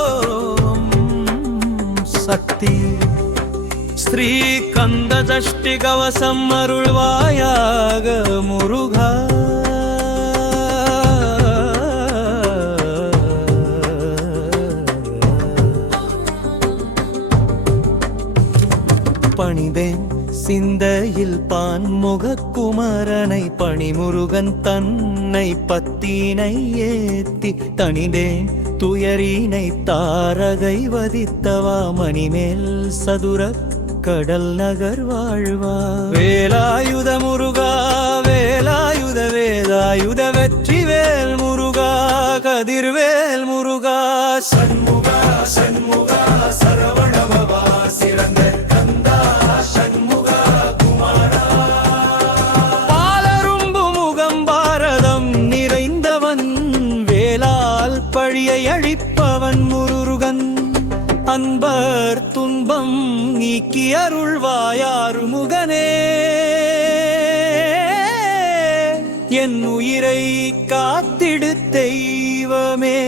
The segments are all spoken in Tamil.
ஓம் சக்தி ஸ்ரீ கந்ததஷ்டி கவசம் அருள்வாயாக முருகா பணிவேன் சிந்தையில் பான்முக குமரனை பணிமுருகன் தன்னை பத்தினை ஏத்தி தனிதேன் துயரினை தாரகை வதித்தவா மணிமேல் சதுர கடல் நகர் வாழ்வா. வேலாயுத முருகா வேலாயுத வேலாயுத வெற்றி வேல் முருகா கதிர்வேல் முருகா சண்முகா சண்முகா. அழிப்பவன் முருகன் அன்பர் துன்பம் நீக்கி அருள்வாயாறு முகனே. என் உயிரை காத்திடு தெய்வமே.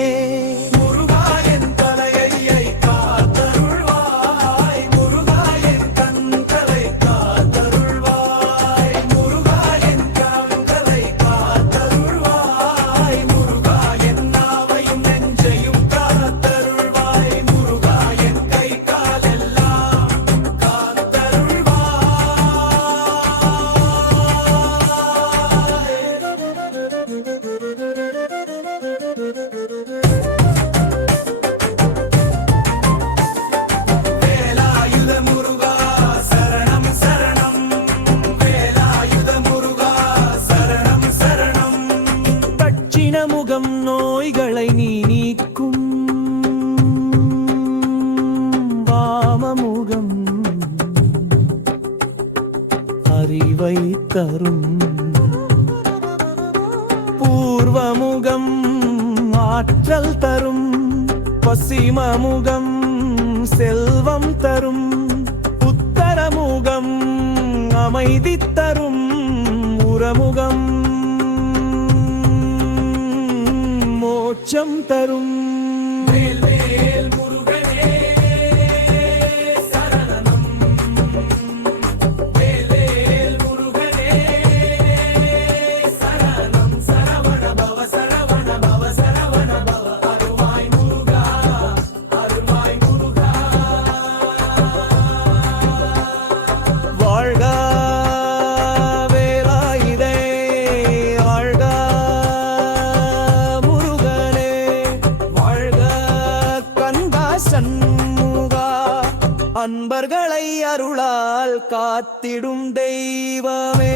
அறிவை தரும் பூர்வமுகம் ஆற்றல் தரும். பசிமமுகம் செல்வம் தரும். உத்தரமுகம் அமைதி தரும். உரமுகம் மோட்சம் தரும். சண்முகா அன்பர்களை அருளால் காத்திடும் தெய்வமே.